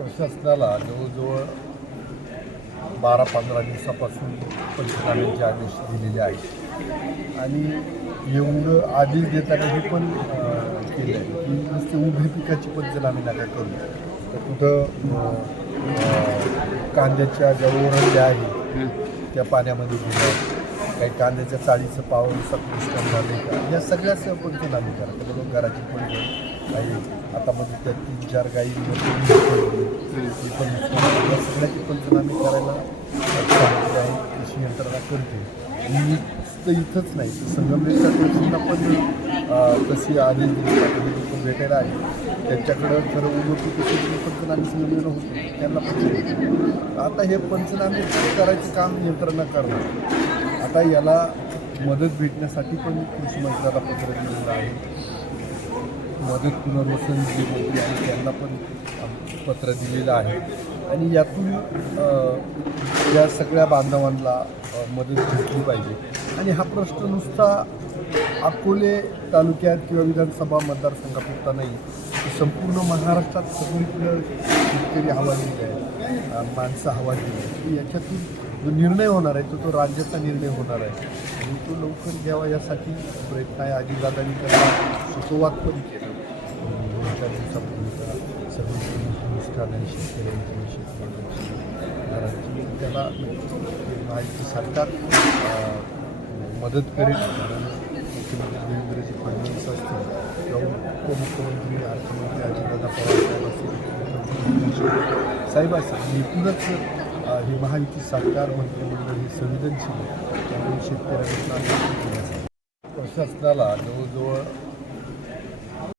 प्रशासनाला जवळजवळ बारा पंधरा दिवसापासून पंचनाम्यांचे आदेश दिलेले आहेत. आणि एवढं आदेश देताना हे पण केलं आहे की नुसते उभे पिकाची पंचनामे नका करू. तर कुठं कांद्याच्या ज्या ओरडल्या आहेत त्या पाण्यामध्ये गेल्या. काही कांद्याच्या चाळीचं पाऊल नुकसान झाले. का या सगळ्याच पंचनामे करा. तर घराची पण काही आता म्हणजे त्या तीन चार गाई पण या सगळ्याची पंचनामे करायला अशी यंत्रणा करते. आणि तर इथंच नाही तर संगमनेरच्या कृषींना पण अं, तशी आदेश दिली भेटायला आहे त्यांच्याकडं खरं उन्नती कशी पंचनामे संगमनेर होते. त्यांना पण आता हे पंचनामे करायचं काम यंत्रणा करणार. आता याला मदत भेटण्यासाठी पण कृषी मंत्र्याला पत्र दिलेलं आहे. मदत पुनर्वसन जे मंत्री आहेत त्यांना पण पत्र दिलेलं आहे. आणि यातून या सगळ्या बांधवांना मदत घेतली पाहिजे. आणि हा प्रश्न नुसता अकोले तालुक्यात किंवा विधानसभा मतदारसंघापुरता नाही संपूर्ण महाराष्ट्रात सगळीकडं शेतकरी हवा दिली आहे. माणसं हवा दिली आहे याच्यातून जो निर्णय होणार आहे तो तो राज्याचा निर्णय होणार आहे. आणि तो लवकर घ्यावा यासाठी प्रयत्न आहे. अजितदादांनी त्याला सुतोवाद पण केला दोन चार दिवसापूर्वी त्याला सगळी अनुष्ठान आणि शेतकऱ्यांची शेतकऱ्यांची घरांची त्याला माहिती सरकार मदत करेल आणि मुख्यमंत्री देवेंद्रजी फडणवीस असतील किंवा उपमुख्यमंत्री अर्थमंत्री अजितदादा पवार साहेब असतील साहेब असतील एकूणच अं, महायुती सरकार मंत्रिमंडळ हे संवेदनशील त्यामुळे शेतकऱ्यांना प्रशासनाला जवळजवळ